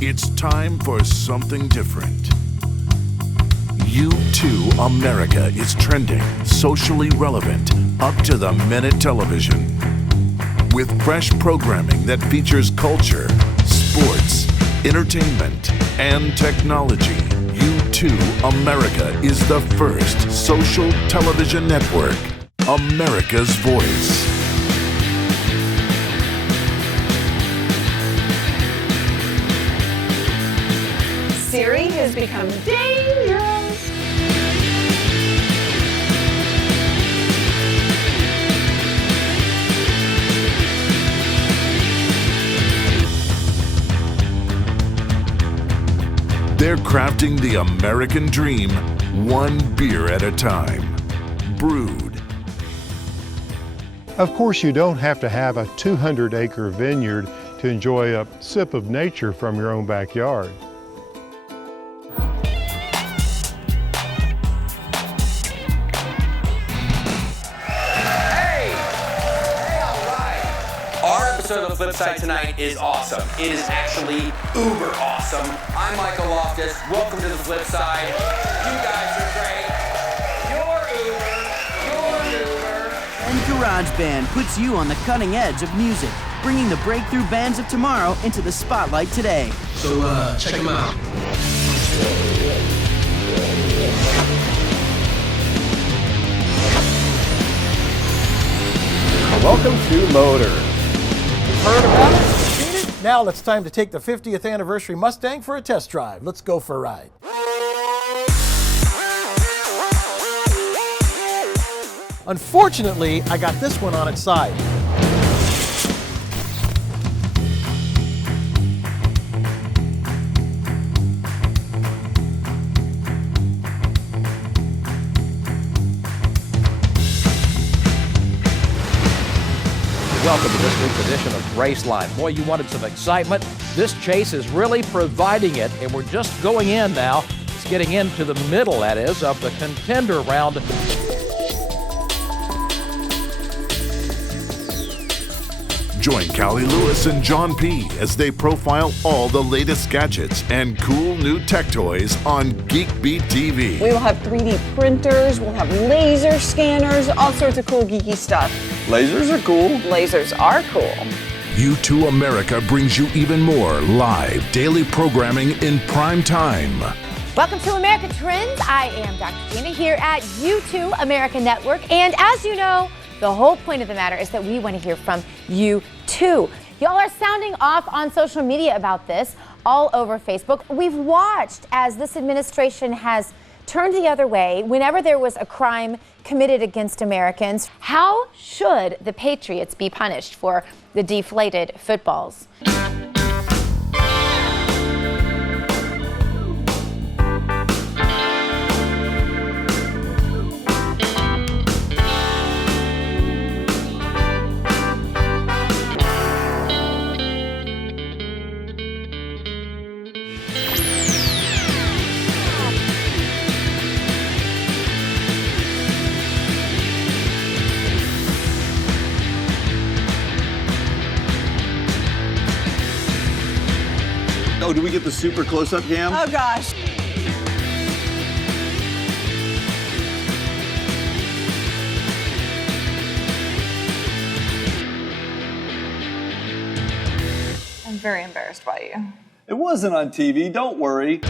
It's time for something different. YouToo America is trending, socially relevant, up-to-the-minute television. With fresh programming that features culture, sports, entertainment, and technology, YouToo America is the first social television network, America's voice. Siri has become dangerous. They're crafting the American dream, one beer at a time. Brewed. Of course, you don't have to have a 200-acre vineyard to enjoy a sip of nature from your own backyard. So the flip side tonight is awesome. It is actually uber awesome. I'm Michael Loftus. Welcome to the flip side. You guys are great. You're Uber. And GarageBand puts you on the cutting edge of music, bringing the breakthrough bands of tomorrow into the spotlight today. So check them out. Welcome to Motor. Heard about it? Seen it? Now it's time to take the 50th anniversary Mustang for a test drive. Let's go for a ride. Unfortunately, I got this one on its side. Welcome to this week's edition of Raceline. Boy, you wanted some excitement. This chase is really providing it, and we're just going in now. It's getting into the middle, that is, of the contender round. Join Callie Lewis and John P. as they profile all the latest gadgets and cool new tech toys on GeekBeat TV. We will have 3D printers, we'll have laser scanners, all sorts of cool geeky stuff. Lasers are cool. Lasers are cool. YouToo America brings you even more live daily programming in prime time. Welcome to America Trends. I am Dr. Gina here at YouToo America Network. And as you know, the whole point of the matter is that we want to hear from you too. Y'all are sounding off on social media about this, all over Facebook. We've watched as this administration has turned the other way whenever there was a crime committed against Americans. How should the Patriots be punished for the deflated footballs? Oh, do we get the super close-up cam? Oh gosh. I'm very embarrassed by you. It wasn't on TV, don't worry.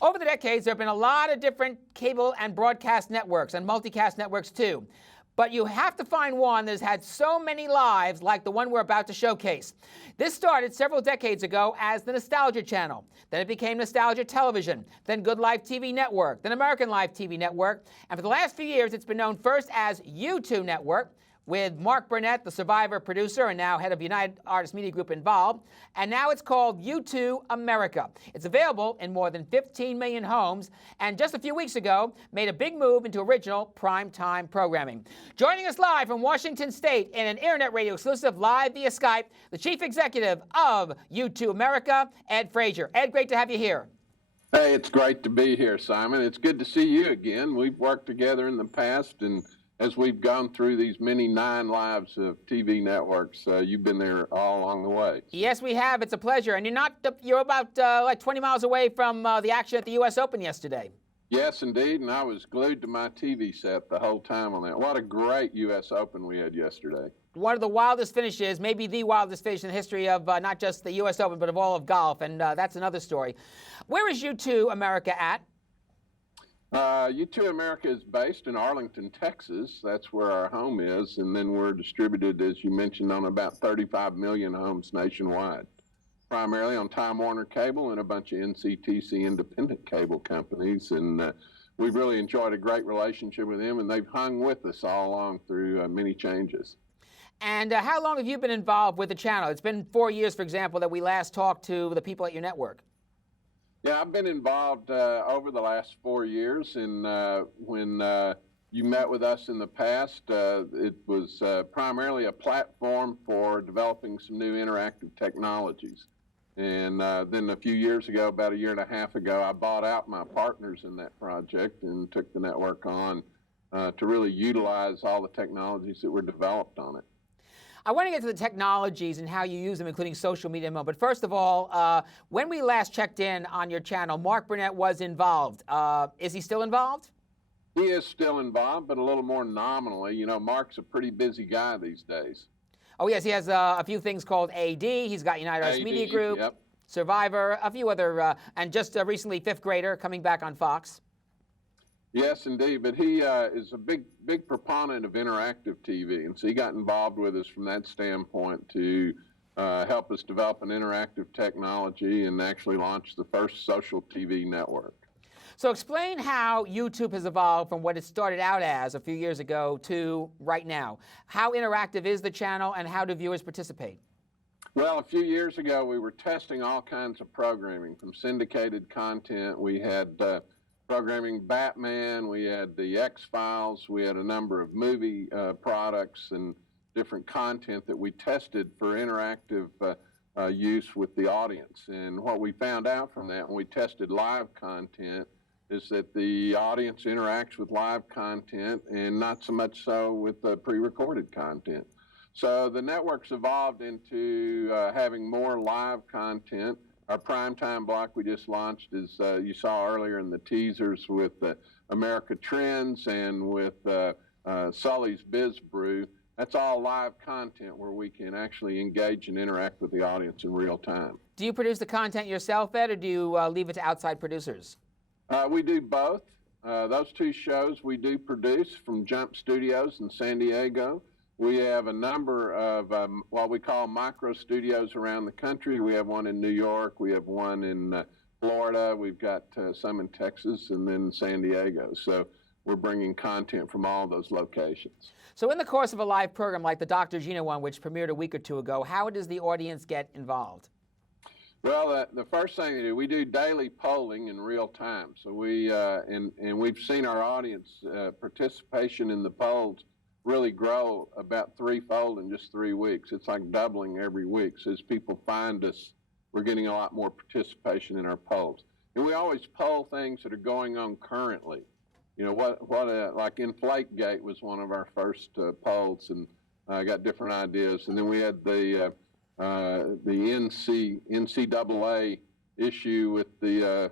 Over the decades, there have been a lot of different cable and broadcast networks and multicast networks too. But you have to find one that's had so many lives like the one we're about to showcase. This started several decades ago as the Nostalgia Channel. Then it became Nostalgia Television, then Good Life TV Network, then American Life TV Network. And for the last few years, it's been known first as YouToo Network, with Mark Burnett, the Survivor producer and now head of United Artists Media Group, involved. And now it's called YouToo America. It's available in more than 15 million homes, and just a few weeks ago made a big move into original primetime programming. Joining us live from Washington State in an internet radio exclusive live via Skype, the chief executive of YouToo America, Ed Frazier. Ed, great to have you here. Hey, it's great to be here, Simon. It's good to see you again. We've worked together in the past and as we've gone through these many 9 lives of TV networks. You've been there all along the way. Yes, we have. It's a pleasure. And you're about like 20 miles away from the action at the U.S. Open yesterday. Yes, indeed, and I was glued to my TV set the whole time on that. What a great U.S. Open we had yesterday. One of the wildest finishes, maybe the wildest finish in the history of not just the U.S. Open, but of all of golf, and that's another story. Where is YouToo America at? YouToo America is based in Arlington, Texas. That's where our home is, and then we're distributed, as you mentioned, on about 35 million homes nationwide, primarily on Time Warner Cable and a bunch of NCTC independent cable companies. And we've really enjoyed a great relationship with them, and they've hung with us all along through many changes. And how long have you been involved with the channel? It's been 4 years, for example, that we last talked to the people at your network. Yeah, I've been involved over the last 4 years, and when you met with us in the past, it was primarily a platform for developing some new interactive technologies. And then a few years ago, about a year and a half ago, I bought out my partners in that project and took the network on to really utilize all the technologies that were developed on it. I want to get to the technologies and how you use them, including social media. But first of all, when we last checked in on your channel, Mark Burnett was involved. Is he still involved? He is still involved, but a little more nominally. You know, Mark's a pretty busy guy these days. Oh, yes, he has a few things called AD. He's got United Arts Media Group, yep. Survivor, a few other, and just recently, Fifth Grader coming back on Fox. Yes, indeed, but he is a big proponent of interactive TV, and so he got involved with us from that standpoint to help us develop an interactive technology and actually launch the first social TV network. So explain how YouTube has evolved from what it started out as a few years ago to right now. How interactive is the channel, and how do viewers participate? Well, a few years ago, we were testing all kinds of programming, from syndicated content. We had programming Batman, we had the X-Files, we had a number of movie products and different content that we tested for interactive use with the audience. And what we found out from that when we tested live content is that the audience interacts with live content and not so much so with the pre-recorded content. So the network's evolved into having more live content. Our primetime block we just launched, as you saw earlier in the teasers, with America Trends and with Sully's Biz Brew. That's all live content where we can actually engage and interact with the audience in real time. Do you produce the content yourself, Ed, or do you leave it to outside producers? We do both. Those 2 shows we do produce from Jump Studios in San Diego. We have a number of what we call micro studios around the country. We have one in New York. We have one in Florida. We've got some in Texas and then San Diego. So we're bringing content from all those locations. So in the course of a live program like the Dr. Gina one, which premiered a week or 2 ago, how does the audience get involved? Well, the first thing we do daily polling in real time. So we and we've seen our audience participation in the polls really grow about 3-fold in just 3 weeks. It's like doubling every week. So as people find us, we're getting a lot more participation in our polls. And we always poll things that are going on currently. You know, like Inflategate was one of our first polls, and I got different ideas. And then we had the NCAA issue with the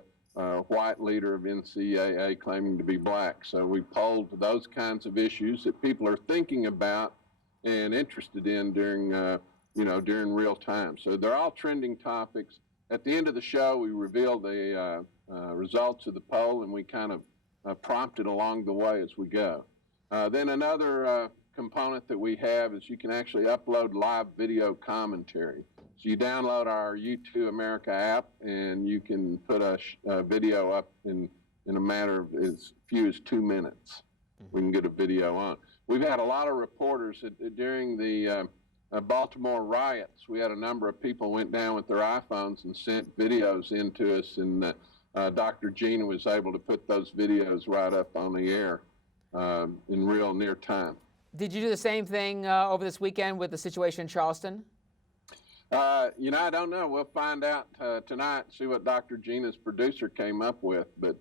white leader of NCAA claiming to be black. So we polled those kinds of issues that people are thinking about and interested in during real time. So they're all trending topics. At the end of the show, we reveal the results of the poll, and we kind of prompt it along the way as we go. Then another component that we have is you can actually upload live video commentary. So you download our YouToo America app, and you can put a video up in a matter of as few as 2 minutes. We can get a video on. We've had a lot of reporters during the Baltimore riots. We had a number of people went down with their iPhones and sent videos into us, and Dr. Gina was able to put those videos right up on the air in real near time. Did you do the same thing over this weekend with the situation in Charleston? I don't know. We'll find out tonight, see what Dr. Gina's producer came up with. But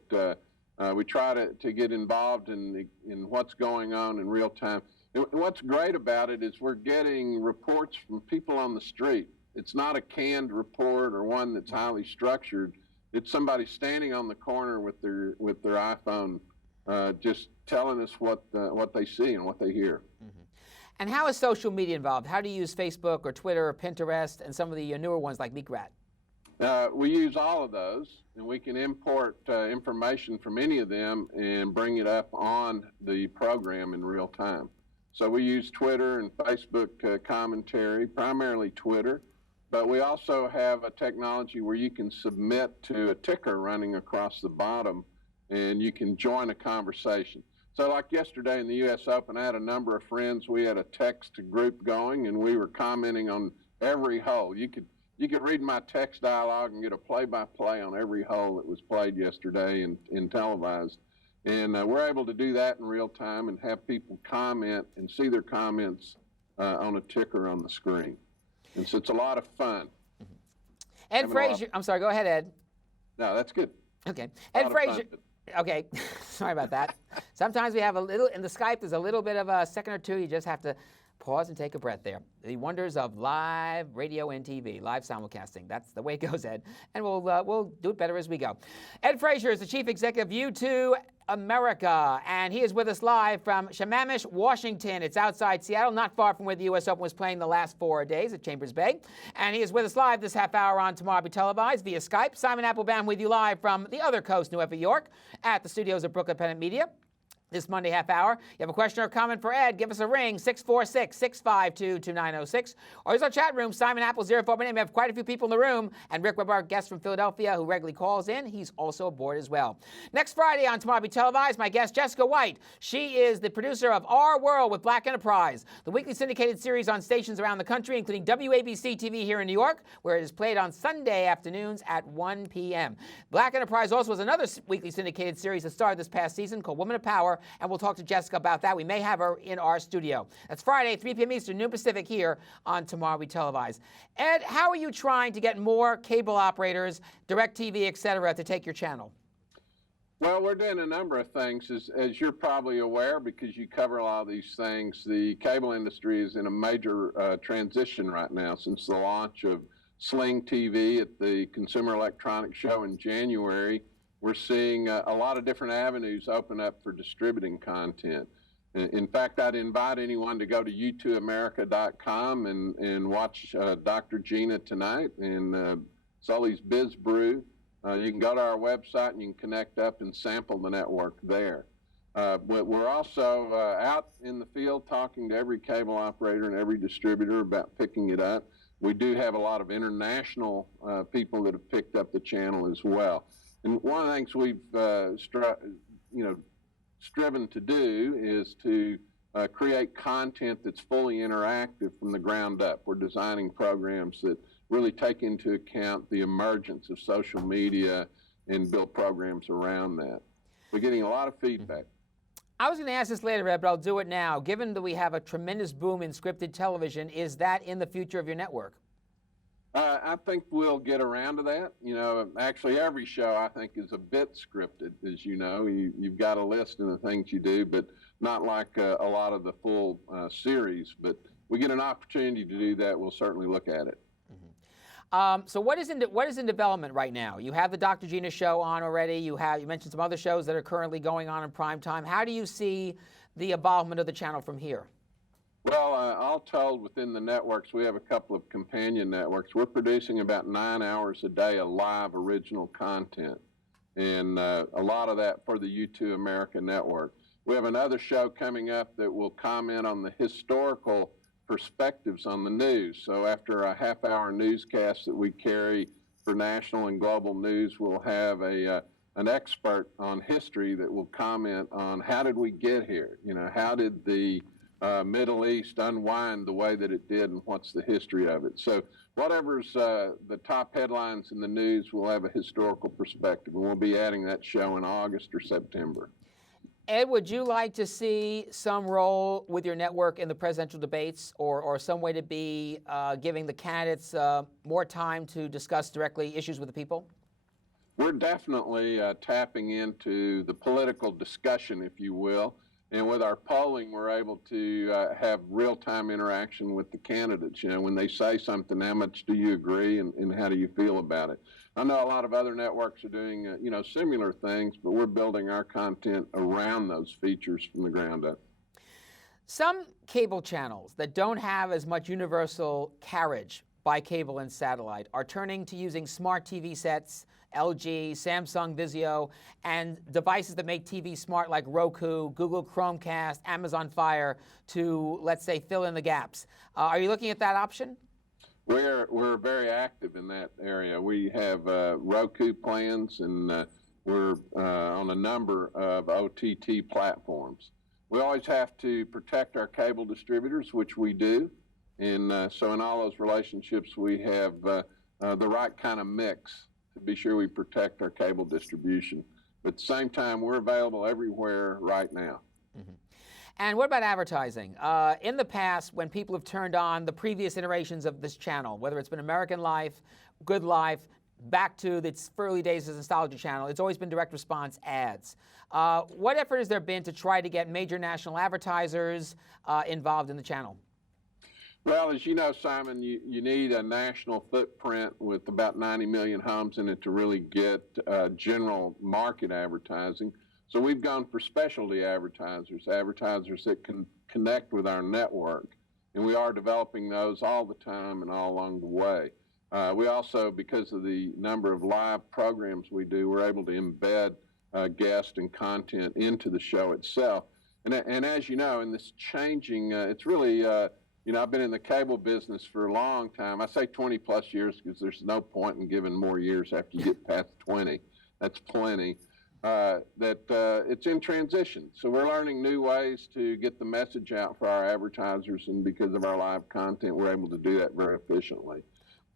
We try to get involved in what's going on in real time. And what's great about it is we're getting reports from people on the street. It's not a canned report or one that's highly structured. It's somebody standing on the corner with their iPhone, just telling us what they see and what they hear. Mm-hmm. And how is social media involved? How do you use Facebook or Twitter or Pinterest and some of the newer ones like Bheard? We use all of those, and we can import information from any of them and bring it up on the program in real time. So we use Twitter and Facebook commentary, primarily Twitter, but we also have a technology where you can submit to a ticker running across the bottom, and you can join a conversation. So like yesterday in the U.S. Open, I had a number of friends. We had a text group going, and we were commenting on every hole. You could read my text dialogue and get a play-by-play on every hole that was played yesterday in Televised. And we're able to do that in real time and have people comment and see their comments on a ticker on the screen. And so it's a lot of fun. Ed Frazier, I'm sorry, go ahead, Ed. No, that's good. Okay. Ed Frazier. Okay, sorry about that. Sometimes we have a little, in the Skype, there's a little bit of a second or two. You just have to pause and take a breath there. The wonders of live radio and TV, live simulcasting. That's the way it goes, Ed. And we'll do it better as we go. Ed Frazier is the chief executive of YouToo America, and he is with us live from Sammamish, Washington. It's outside Seattle, not far from where the U.S. Open was playing the last 4 days at Chambers Bay. And he is with us live this half hour on Tomorrow Be Televised via Skype. Simon Applebaum with you live from the other coast, New York, at the studios of Brooklyn Independent Media. This Monday half hour. You have a question or comment for Ed, give us a ring, 646-652-2906. Or use our chat room, Simon Apple 04. We have quite a few people in the room. And Rick Webber, our guest from Philadelphia, who regularly calls in. He's also aboard as well. Next Friday on Tomorrow Be Televised, my guest, Jessica White. She is the producer of Our World with Black Enterprise, the weekly syndicated series on stations around the country, including WABC TV here in New York, where it is played on Sunday afternoons at 1 p.m. Black Enterprise also has another weekly syndicated series that started this past season called Women of Power, and we'll talk to Jessica about that. We may have her in our studio. That's Friday, 3 p.m. Eastern, noon Pacific, here on Tomorrow We Televised. Ed, how are you trying to get more cable operators, DirecTV, et cetera, to take your channel? Well, we're doing a number of things. As you're probably aware, because you cover a lot of these things, the cable industry is in a major transition right now since the launch of Sling TV at the Consumer Electronics Show in January. We're seeing a lot of different avenues open up for distributing content. In fact, I'd invite anyone to go to YouTooAmerica.com and watch Dr. Gina tonight and Sully's Biz Brew. You can go to our website and you can connect up and sample the network there. But we're also out in the field talking to every cable operator and every distributor about picking it up. We do have a lot of international people that have picked up the channel as well. And one of the things we've striven to do is to create content that's fully interactive from the ground up. We're designing programs that really take into account the emergence of social media and build programs around that. We're getting a lot of feedback. I was going to ask this later, Ed, but I'll do it now. Given that we have a tremendous boom in scripted television, is that in the future of your network? I think we'll get around to that. You know, actually every show I think is a bit scripted, as you know. You've got a list of the things you do, but not like a lot of the full series. But we get an opportunity to do that, we'll certainly look at it. So what is in development right now? You have the Dr. Gina show on already. You mentioned some other shows that are currently going on in prime time. How do you see the involvement of the channel from here? Well, all told, within the networks, we have a couple of companion networks. We're producing about 9 hours a day of live original content, and a lot of that for the YouToo America network. We have another show coming up that will comment on the historical perspectives on the news. So after a half-hour newscast that we carry for national and global news, we'll have an expert on history that will comment on how did we get here? You know, how did the Middle East unwind the way that it did, and what's the history of it? So whatever's the top headlines in the news, we'll have a historical perspective, and we'll be adding that show in August or September. Ed, would you like to see some role with your network in the presidential debates, or some way to be giving the candidates more time to discuss directly issues with the people? We're definitely tapping into the political discussion, if you will. And with our polling, we're able to have real-time interaction with the candidates. You know, when they say something, how much do you agree and how do you feel about it? I know a lot of other networks are doing, you know, similar things, but we're building our content around those features from the ground up. Some cable channels that don't have as much universal carriage by cable and satellite are turning to using smart TV sets, LG, Samsung Vizio, and devices that make TV smart like Roku, Google Chromecast, Amazon Fire to, let's say, fill in the gaps. Are you looking at that option? We're very active in that area. We have Roku plans, and we're on a number of OTT platforms. We always have to protect our cable distributors, which we do. And so in all those relationships, we have the right kind of mix to be sure we protect our cable distribution. But at the same time, we're available everywhere right now. Mm-hmm. And what about advertising? In the past, when people have turned on the previous iterations of this channel, whether it's been American Life, Good Life, back to its early days as a nostalgia channel, it's always been direct response ads. What effort has there been to try to get major national advertisers involved in the channel? Well, as you know, Simon, you need a national footprint with about 90 million homes in it to really get general market advertising. So we've gone for specialty advertisers that can connect with our network. And we are developing those all the time and all along the way. We also, because of the number of live programs we do, we're able to embed guests and content into the show itself. And as you know, in this changing, it's really, you know, I've been in the cable business for a long time. I say 20 plus years because there's no point in giving more years after you get past 20. That's plenty. It's in transition. So we're learning new ways to get the message out for our advertisers, and because of our live content, we're able to do that very efficiently.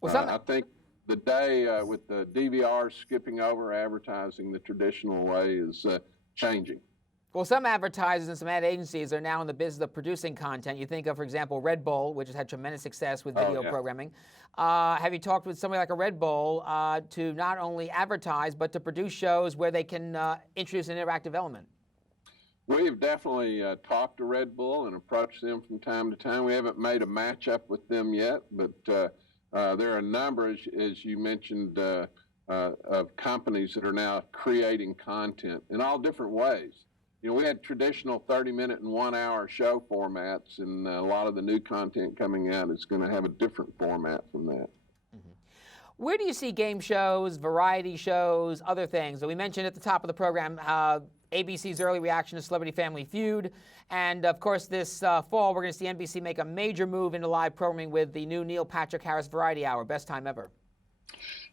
I think the day with the DVR skipping over advertising the traditional way is changing. Well, some advertisers and some ad agencies are now in the business of producing content. You think of, for example, Red Bull, which has had tremendous success with video programming. Have you talked with somebody like a Red Bull to not only advertise, but to produce shows where they can introduce an interactive element? We've definitely talked to Red Bull and approached them from time to time. We haven't made a matchup with them yet, but there are a number, as you mentioned, of companies that are now creating content in all different ways. You know, we had traditional 30-minute and 1-hour show formats, and a lot of the new content coming out is going to have a different format from that. Mm-hmm. Where do you see game shows, variety shows, other things? So we mentioned at the top of the program ABC's early reaction to Celebrity Family Feud, and of course this fall we're going to see NBC make a major move into live programming with the new Neil Patrick Harris Variety Hour, best time ever.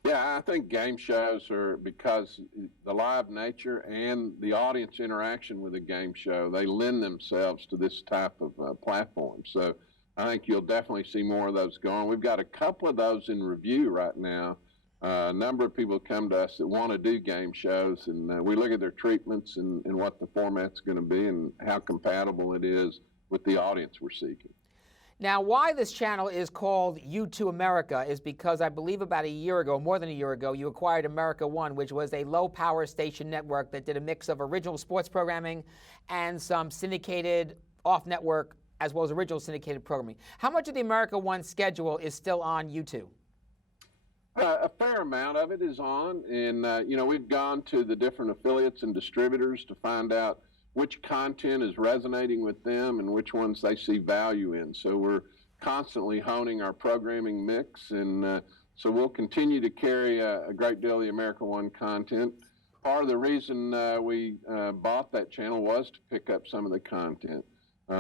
Yeah, I think game shows are, because the live nature and the audience interaction with a game show, they lend themselves to this type of platform. So I think you'll definitely see more of those going. We've got a couple of those in review right now. A number of people come to us that want to do game shows, and we look at their treatments and what the format's going to be and how compatible it is with the audience we're seeking. Now, why this channel is called YouToo America is because I believe about a year ago, more than a year ago, you acquired America One, which was a low-power station network that did a mix of original sports programming and some syndicated off-network as well as original syndicated programming. How much of the America One schedule is still on YouTube? A fair amount of it is on, and you know, we've gone to the different affiliates and distributors to find out which content is resonating with them and which ones they see value in. So we're constantly honing our programming mix, and so we'll continue to carry a great deal of the America One content. Part of the reason we bought that channel was to pick up some of the content.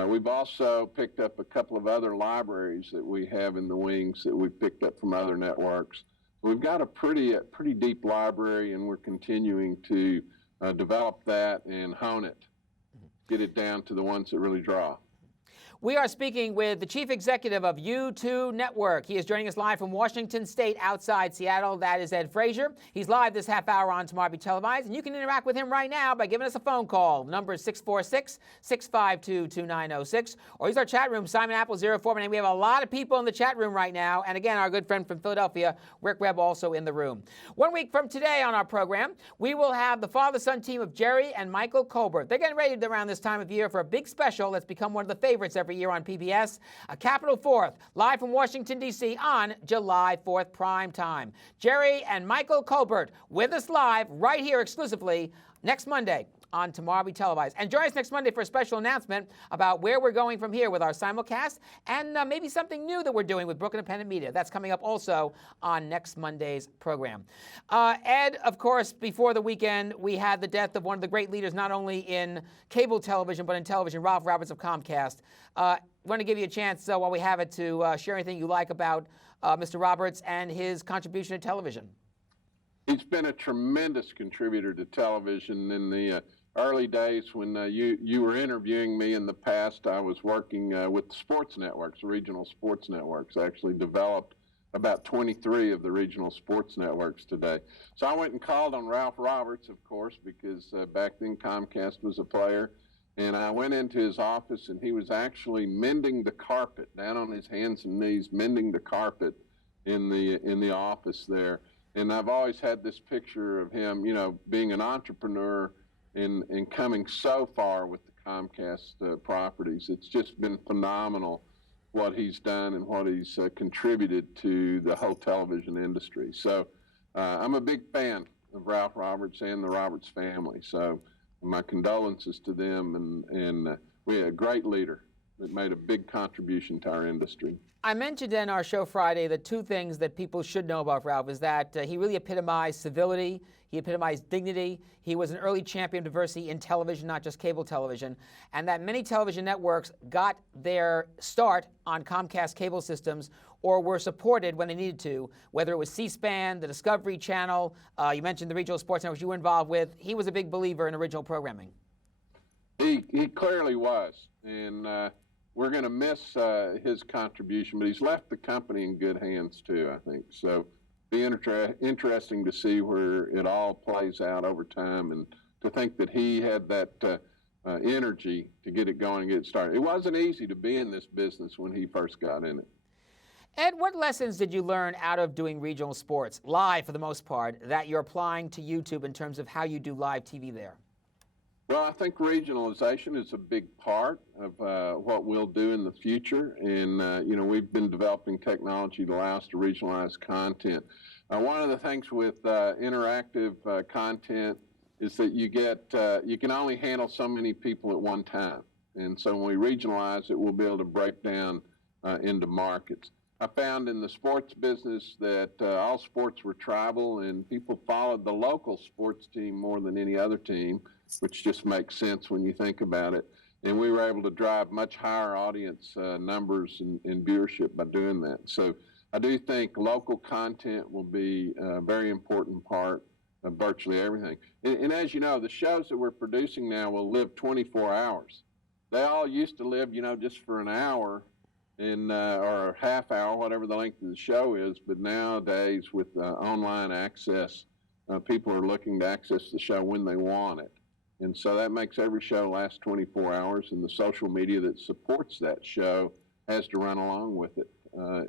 We've also picked up a couple of other libraries that we have in the wings that we've picked up from other networks. We've got a pretty deep library, and we're continuing to develop that and hone it, get it down to the ones that really draw. We are speaking with the chief executive of YouToo Network. He is joining us live from Washington State outside Seattle. That is Ed Frazier. He's live this half hour on Tomorrow Be Televised, and you can interact with him right now by giving us a phone call. The number is 646-652-2906, or use our chat room, Simon Apple 049. We have a lot of people in the chat room right now, and again, our good friend from Philadelphia, Rick Webb, also in the room. 1 week from today on our program, we will have the father-son team of Jerry and Michael Colbert. They're getting ready around this time of year for a big special that's become one of the favorites every year on PBS, a Capitol 4th, live from Washington, D.C. on July 4th, prime time. Jerry and Michael Colbert with us live right here exclusively next Monday on Tomorrow Be Televised. And join us next Monday for a special announcement about where we're going from here with our simulcast and maybe something new that we're doing with Brooklyn Independent Media. That's coming up also on next Monday's program. Ed, of course, before the weekend, we had the death of one of the great leaders, not only in cable television, but in television, Ralph Roberts of Comcast. I want to give you a chance, while we have it, to share anything you like about Mr. Roberts and his contribution to television. He's been a tremendous contributor to television. In the early days when you were interviewing me in the past, I was working with the sports networks, regional sports networks. I actually developed about 23 of the regional sports networks today. So I went and called on Ralph Roberts, of course, because back then Comcast was a player. And I went into his office, and he was actually mending the carpet, down on his hands and knees, mending the carpet in the office there. And I've always had this picture of him, you know, being an entrepreneur and coming so far with the Comcast properties. It's just been phenomenal what he's done and what he's contributed to the whole television industry. So I'm a big fan of Ralph Roberts and the Roberts family. So my condolences to them, and we had a great leader that made a big contribution to our industry. I mentioned in our show Friday that two things that people should know about Ralph is that he really epitomized civility, he epitomized dignity, he was an early champion of diversity in television, not just cable television, and that many television networks got their start on Comcast cable systems or were supported when they needed to, whether it was C-SPAN, the Discovery Channel, you mentioned the regional sports networks you were involved with. He was a big believer in original programming. He clearly was, and we're going to miss his contribution, but he's left the company in good hands too, I think. So be interesting to see where it all plays out over time, and to think that he had that energy to get it going and get it started. It wasn't easy to be in this business when he first got in it. Ed, what lessons did you learn out of doing regional sports, live for the most part, that you're applying to YouTube in terms of how you do live TV there? Well, I think regionalization is a big part of what we'll do in the future. And, you know, we've been developing technology to allow us to regionalize content. One of the things with interactive content is that you can only handle so many people at one time. And so when we regionalize it, we'll be able to break down into markets. I found in the sports business that all sports were tribal, and people followed the local sports team more than any other team, which just makes sense when you think about it. And we were able to drive much higher audience numbers and viewership by doing that. So I do think local content will be a very important part of virtually everything. And as you know, the shows that we're producing now will live 24 hours. They all used to live, you know, just for an hour or a half hour, whatever the length of the show is. But nowadays, with online access, people are looking to access the show when they want it. And so that makes every show last 24 hours, and the social media that supports that show has to run along with it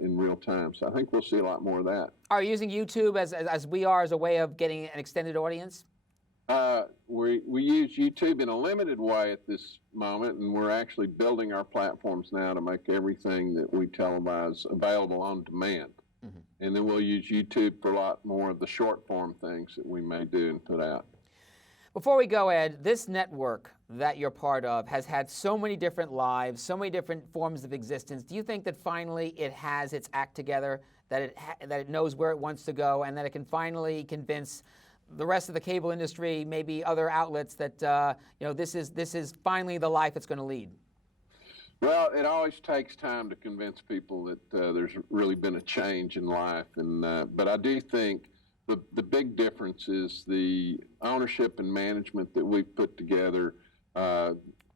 in real time. So I think we'll see a lot more of that. Are you using YouTube as we are as a way of getting an extended audience? We use YouTube in a limited way at this moment, and we're actually building our platforms now to make everything that we televise available on demand. Mm-hmm. And then we'll use YouTube for a lot more of the short form things that we may do and put out. Before we go, Ed, this network that you're part of has had so many different lives, so many different forms of existence. Do you think that finally it has its act together, that it knows where it wants to go, and that it can finally convince the rest of the cable industry, maybe other outlets, that you know, this is finally the life it's going to lead? Well, it always takes time to convince people that there's really been a change in life, and but I do think the big difference is the ownership and management that we've put together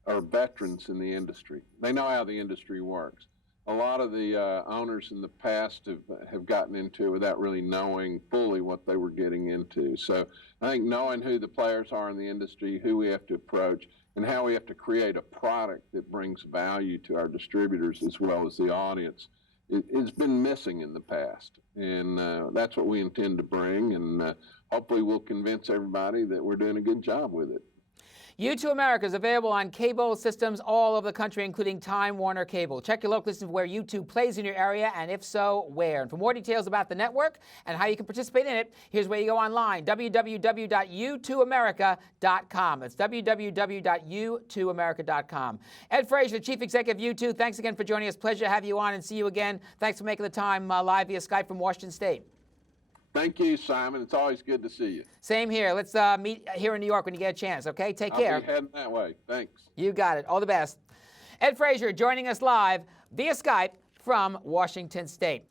are veterans in the industry. They know how the industry works. A lot of the owners in the past have gotten into it without really knowing fully what they were getting into. So I think knowing who the players are in the industry, who we have to approach, and how we have to create a product that brings value to our distributors as well as the audience, it's been missing in the past. And that's what we intend to bring, and hopefully we'll convince everybody that we're doing a good job with it. YouToo America is available on cable systems all over the country, including Time Warner Cable. Check your local listen for where YouTube plays in your area, and if so, where. And for more details about the network and how you can participate in it, here's where you go online, www.youtooamerica.com. That's www.youtooamerica.com. Ed Frazier, the Chief Executive of YouToo, thanks again for joining us. Pleasure to have you on and see you again. Thanks for making the time live via Skype from Washington State. Thank you, Simon. It's always good to see you. Same here. Let's meet here in New York when you get a chance, okay? Take care. I'll be heading that way. Thanks. You got it. All the best. Ed Frazier joining us live via Skype from Washington State.